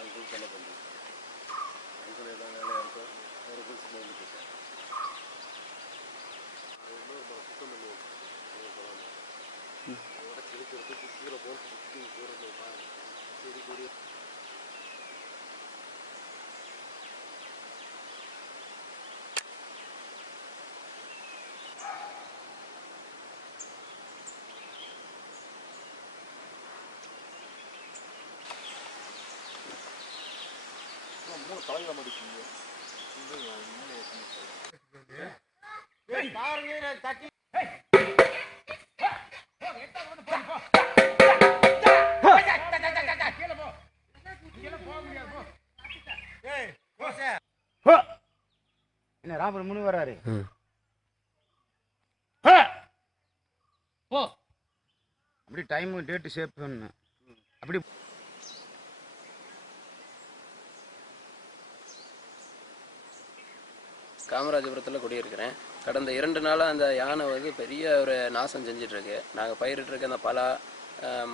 Uncle சொல்ல பண்ணுறேன். Uncle ஏதாவது வேலையாக இருக்கும் ஒரு புதுசு வந்து கேட்டேன். இன்னொரு சுத்தம் பண்ணி அதோட கிழிக்கிறதுக்கு கீழே போட்டு சுற்றி போடுறது செடி கொடி மூணு தலையில மடிக்கீங்க தட்டி என்ன ராமர் முனி வராரு அப்படி டைமு டேட்டு சேவ் பண்ணு அப்படி காமராஜபுரத்தில் குடியிருக்கிறேன். கடந்த 2 நாளாக அந்த யானை வந்து பெரிய ஒரு நாசம் செஞ்சிட்ருக்கு. நாங்கள் பயிரிட்டிருக்க அந்த பலா,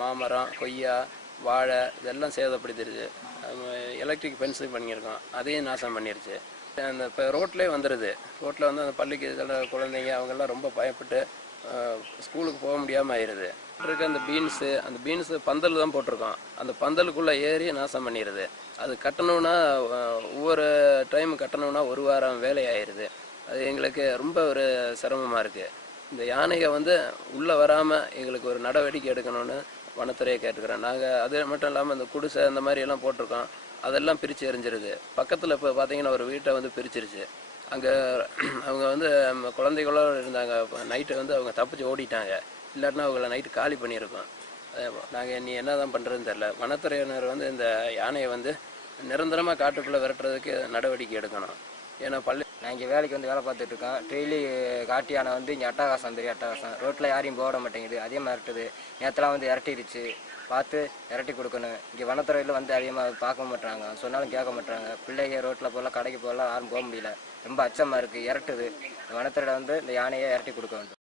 மாமரம், கொய்யா, வாழை இதெல்லாம் சேதப்படுத்திடுச்சு. எலக்ட்ரிக் ஃபென்சிங் பண்ணியிருக்கோம், அதையும் நாசம் பண்ணிருச்சு. அந்த இப்போ ரோட்லேயே வந்துடுது. ரோட்டில் வந்து அந்த பள்ளிக்கு இதில் குழந்தைங்க அவங்கெல்லாம் ரொம்ப பயப்பட்டு ஸ்கூலுக்கு போக முடியாமல் ஆயிடுது. இருக்க அந்த பீன்ஸு பந்தல் தான் போட்டிருக்கோம். அந்த பந்தலுக்குள்ளே ஏறி நாசம் பண்ணிடுது. அது கட்டணும்னா ஒவ்வொரு டைம் கட்டணும்னா 1 வாரம் வேலை ஆயிடுது. அது எங்களுக்கு ரொம்ப ஒரு சிரமமாக இருக்குது. இந்த யானையை வந்து உள்ளே வராமல் எங்களுக்கு ஒரு நடவடிக்கை எடுக்கணும்னு வனத்துறையை கேட்டுக்கிறோம். நாங்கள் அது மட்டும் இல்லாமல் இந்த குடிசை அந்த மாதிரி எல்லாம் போட்டிருக்கோம், அதெல்லாம் பிரித்து எறிஞ்சிருது. பக்கத்தில் இப்போ பார்த்தீங்கன்னா ஒரு வீட்டை வந்து பிரிச்சிருச்சு. அங்கே அவங்க வந்து குழந்தைகளோடு இருந்தாங்க. நைட்டு வந்து அவங்க தப்பிச்சு ஓடிட்டாங்க. இல்லாட்டினா அவங்கள நைட்டு காலி பண்ணியிருக்கோம். நாங்கள் நீ என்ன தான் பண்ணுறதுன்னு தெரில. வனத்துறையினர் வந்து இந்த யானையை வந்து நிரந்தரமாக காட்டுக்குள்ளே விரட்டுறதுக்கு நடவடிக்கை எடுக்கணும். ஏன்னா நான் இங்கே வேலைக்கு வந்து வேலை பார்த்துட்டு இருக்கேன். டெய்லி காட்டு யானை வந்து இங்கே அட்டகாசம், பெரிய அட்டகாசம். ரோட்டில் யாரையும் போட மாட்டேங்குது, அதிகமாக இரட்டுது. நேற்றுலாம் வந்து இரட்டிடுச்சு, பார்த்து இரட்டி கொடுக்கணும். இங்கே வனத்துறையில் வந்து அதிகமாக பார்க்க மாட்டாங்க, சொன்னாலும் கேட்க மாட்டாங்க. பிள்ளைங்க ரோட்டில் போகலாம், கடைக்கு போகலாம், யாரும் போக முடியல. ரொம்ப அச்சமாக இருக்குது, இரட்டுது. வனத்துறையில் வந்து இந்த யானையை இரட்டி கொடுக்க வேண்டும்.